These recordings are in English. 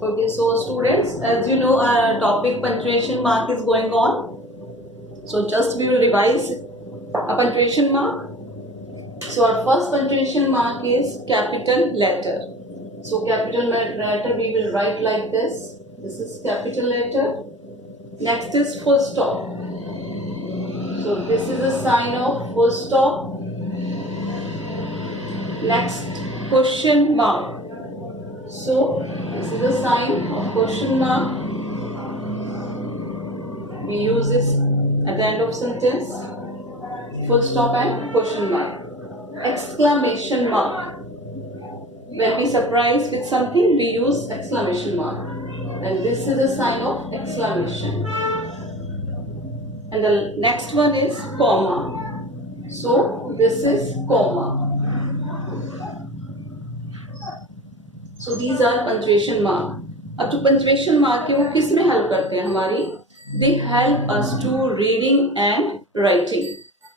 Okay, so students, as you know, our topic punctuation mark is going on. So just we will revise a punctuation mark. So our first punctuation mark is capital letter. So capital letter we will write like this. This is capital letter. Next is full stop. So this is a sign of full stop. Next, question mark. So this is a sign of question mark. We use this at the end of sentence. Full stop and question mark. Exclamation mark. When we surprise with something, we use exclamation mark. And this is a sign of exclamation. And the next one is comma. So this is comma. So these are punctuation mark. अब जो punctuation mark है वो किस में help करते हैं हमारी? They help us to reading and writing.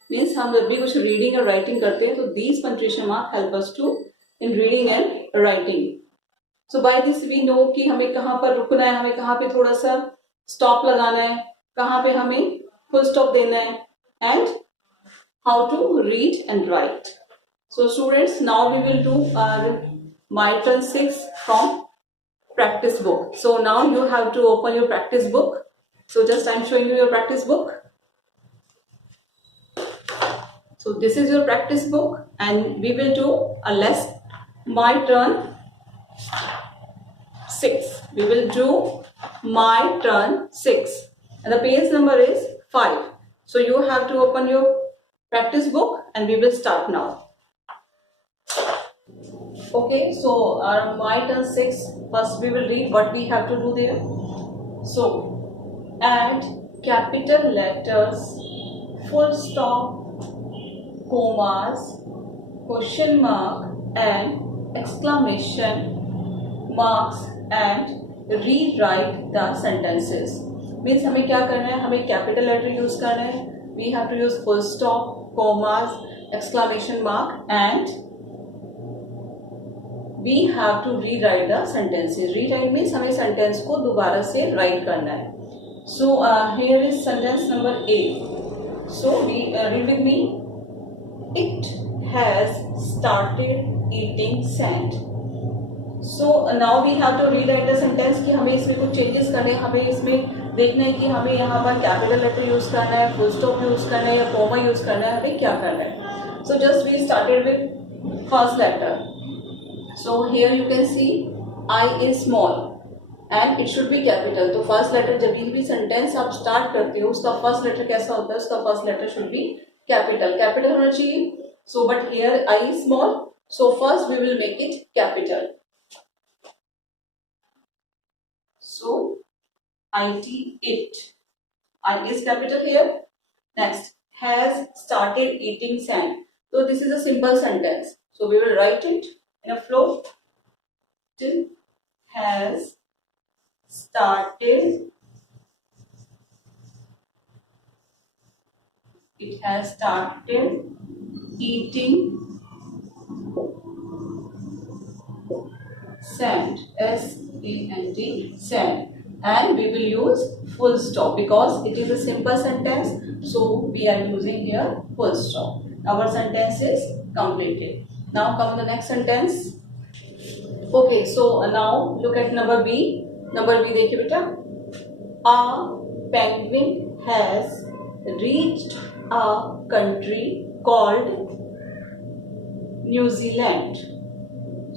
Means हम जब भी कुछ reading और writing करते हैं तो these punctuation mark help us to in reading and writing. So by this we know कि हमें कहाँ पर रुकना है, हमें कहाँ पे थोड़ा सा stop लगाना है, कहाँ पे हमें full stop देना है, and how to read and write. So students, now we will do our My Turn 6 from practice book. So now you have to open your practice book. So just I'm showing you your practice book. So this is your practice book and we will do a lesson My Turn 6. We will do My Turn 6 and the page number is 5. So you have to open your practice book and we will start now. Okay, so our My Turn 6, first we will read what we have to do there. So, add capital letters, full stop, commas, question mark and exclamation marks and rewrite the sentences. Means हमें क्या करना है, हमें capital letter use करना है. We have to use full stop, commas, exclamation mark and we have to rewrite the sentences. Rewrite means हमें sentence को दोबारा से write करना है. So here is sentence number A. So we read with me. It has started eating sand. So now we have to rewrite the sentence कि हमें इसमें कुछ changes करने हैं, हमें इसमें देखना है कि हमें यहाँ पर capital letter use करना है, full stop use करना है या comma use करना है, हमें क्या करना है. So just we started with first letter. So here you can see I is small and it should be capital. तो first letter जब भी sentence आप start करते हो उसका first letter कैसा होता है? उसका first letter should be capital. Capital होना चाहिए. So but here I is small. So first we will make it capital. So it. I is capital here. Next, has started eating sand. So this is a simple sentence. So we will write it in a flow. It has started eating sand. S-A-N-D, sand. And we will use full stop because it is a simple sentence. So we are using here full stop. Our sentence is completed. Now come the next sentence. Okay, so now look at number B. Number B देखिए बेटा. A penguin has reached a country called New Zealand.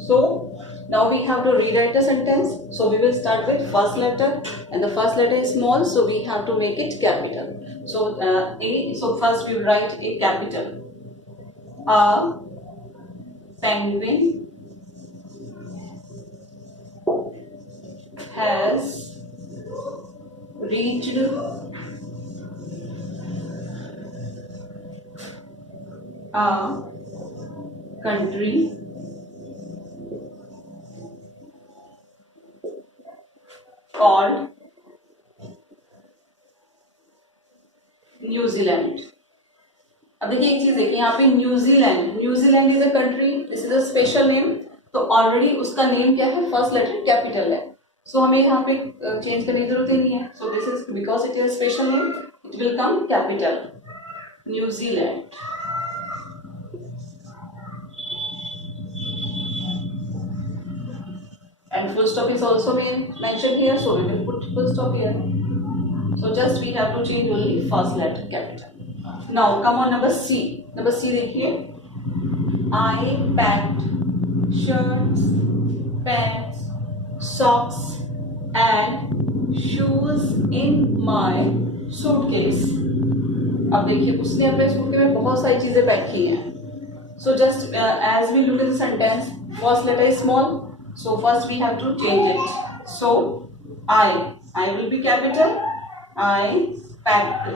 So now we have to rewrite the sentence. So we will start with first letter and the first letter is small, so we have to make it capital. So A. So first we will write a capital. A penguin has reached a country called New Zealand. अब देखिए एक चीज देखिए यहाँ पे New Zealand is a country, this is a special name. तो already उसका name क्या है, फर्स्ट लेटर कैपिटल है. सो हमें यहाँ पे चेंज करने की जरूरत ही नहीं है. So this is because it is special name, it will come capital New Zealand. And full stop is also been mentioned here, so we will put full stop here. So just we have to change only first letter capital. Now come on number C. Number C देखिए. I packed shirts, pants, socks and shoes in my suitcase. अब देखिए उसने अपने suitcase में बहुत सारी चीजें pack की हैं. So just as we look at the sentence, first letter is small. So first we have to change it. So I will be capital. I packed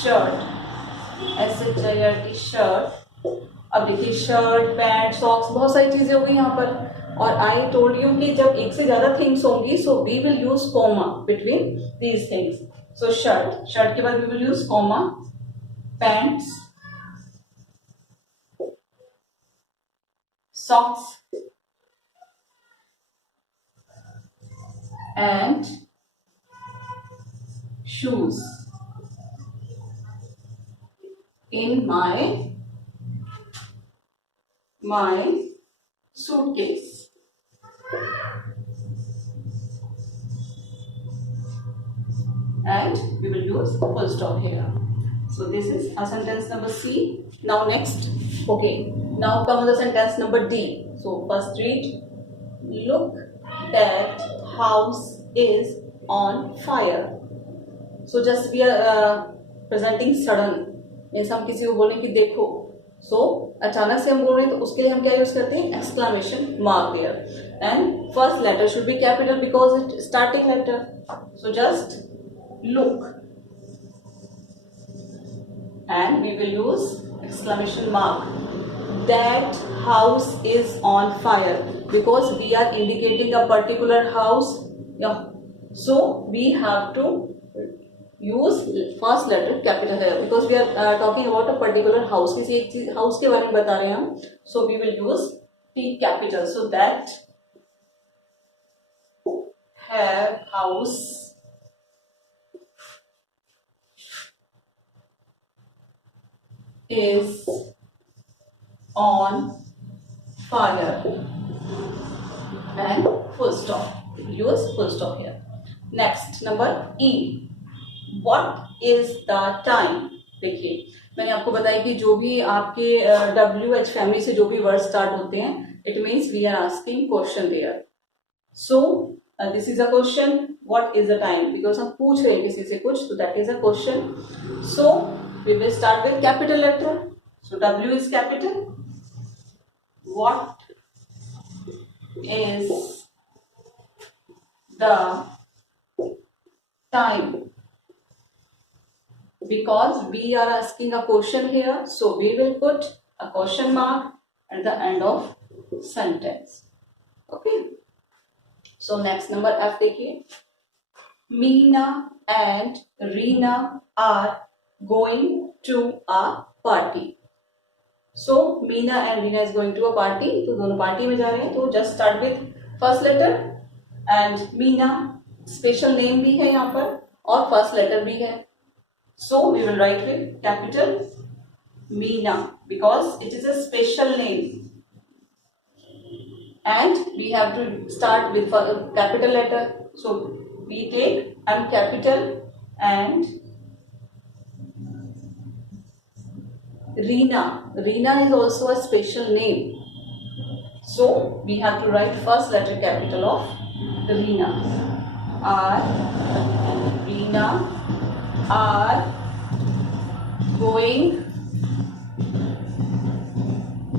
shirt, SHIRT shirt. अब देखिए shirt, pant, socks, बहुत सारी चीजें हो गई यहाँ पर. और आई टोल्ड यू कि जब एक से ज्यादा थिंग्स होंगी so we will use comma between these things. So shirt के बाद we will use comma. Pants, socks and shoes in my suitcase. And we will use full stop here. So this is our sentence number C. Now next, okay, now come on the sentence number D. So first read. Look, that house is on fire. So just we are presenting sudden, means हम किसी को बोलें कि देखो. So अचानक से हम बोल रहे हैं तो उसके लिए हम क्या यूज करते हैं? Exclamation mark there. And first letter should be capital because it's starting letter. So just look. And we will use exclamation mark. That house is on fire because we are indicating a particular house. Yeah. So we have to use first letter capital here because we are talking about a particular house. किसी एक चीज house के बारे में बता रहे हैं हम. So we will use T capital. So that house is on fire and full stop. Use full stop here. Next number E. What is the time? देखिए मैंने आपको बताया कि जो भी आपके WH फैमिली से जो भी वर्ड स्टार्ट होते हैं it means we are asking question there. So this is a question. What is the time? Because हम पूछ रहे हैं किसी से कुछ तो that is a question. So we will start with capital letter. So W is capital. What is the time? Because we are asking a question here, so we will put a question mark at the end of sentence. Okay. So next number F देखिए. Meena and Reena are going to a party. So Meena and Reena is going to a party. तो दोनों party में जा रहे हैं. तो just start with first letter and Meena special name भी है यहाँ पर और first letter भी है. So we will write with capital Meena because it is a special name. And we have to start with capital letter. So we take M capital and Reena. Reena is also a special name. So we have to write first letter capital of Reena. Reena are going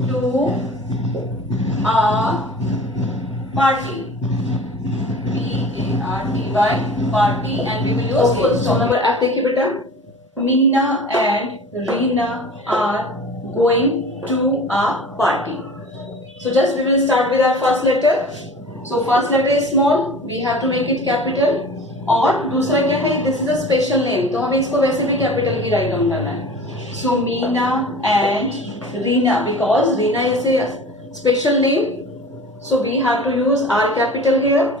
to a party. PARTY party and we will use full stop. Number F देखिए बेटा. Meena and Reena are going to a party. So just we will start with our first letter. So first letter is small. We have to make it capital. और दूसरा क्या है? This is a special name. तो हमें इसको वैसे भी capital की राइट डाउन करना है. So Meena and Reena because Reena is a special name, so we have to use R capital here.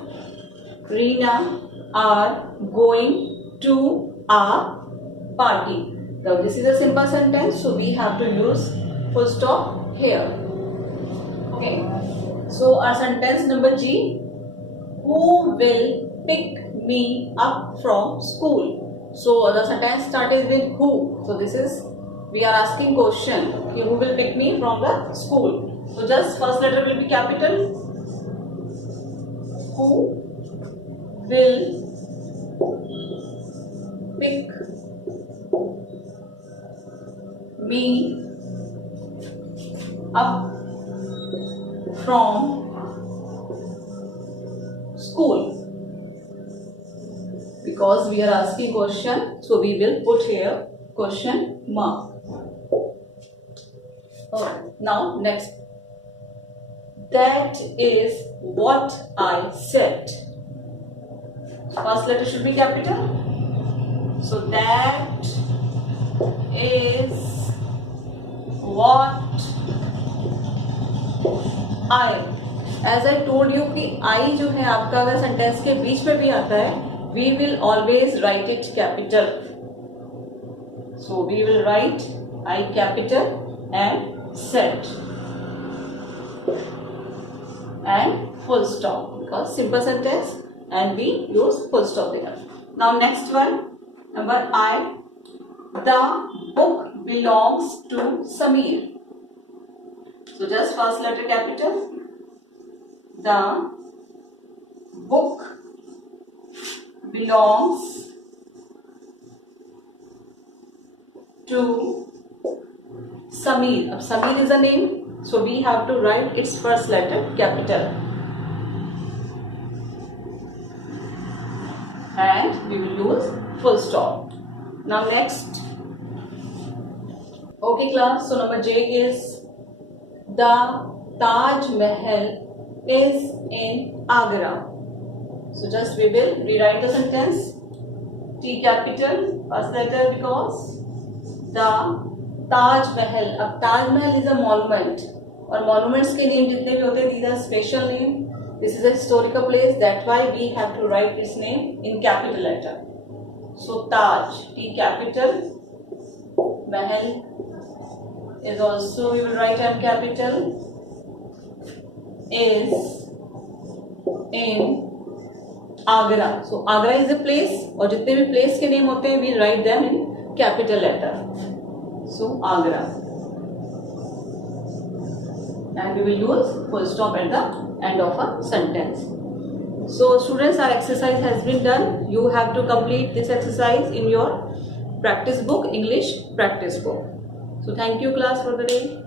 Reena are going to a party. Now this is a simple sentence, so we have to use full stop here. Okay, so our sentence number G, who will pick me up from school? So the sentence started with who, so this is, we are asking question, okay, who will pick me from the school? So just first letter will be capital. Who will pick me up from school? Because we are asking question, so we will put here question mark. Alright, now next. That is what I said. First letter should be capital. So that is what I. As I told you कि I जो है आपका अगर sentence के बीच में भी आता है, we will always write it capital. So we will write I capital and said and full stop, because simple sentence and we use full stop there. Now next one, number I. The book belongs to Samir. So just first letter capital. The book belongs to Samir. Ab Samir is a name, so we have to write its first letter capital. And we will use full stop. Now next. Okay class, so number J is the Taj Mahal is in Agra. So just we will rewrite the sentence. T capital, first letter, because the Taj Mahal. अब Taj Mahal is a monument, और monuments के name जितने भी होते हैं, these are special name. This is a historical place. That's why we have to write its name in capital letter. So Taj, T capital. Mahal is also, we will write M capital. Is in Agra. So Agra is a place, और जितने भी place के name होते हैं, we write them in capital letter. So Agra, and we will use full stop at the end of a sentence. So students, our exercise has been done. You have to complete this exercise in your practice book, English practice book. So thank you class for the day.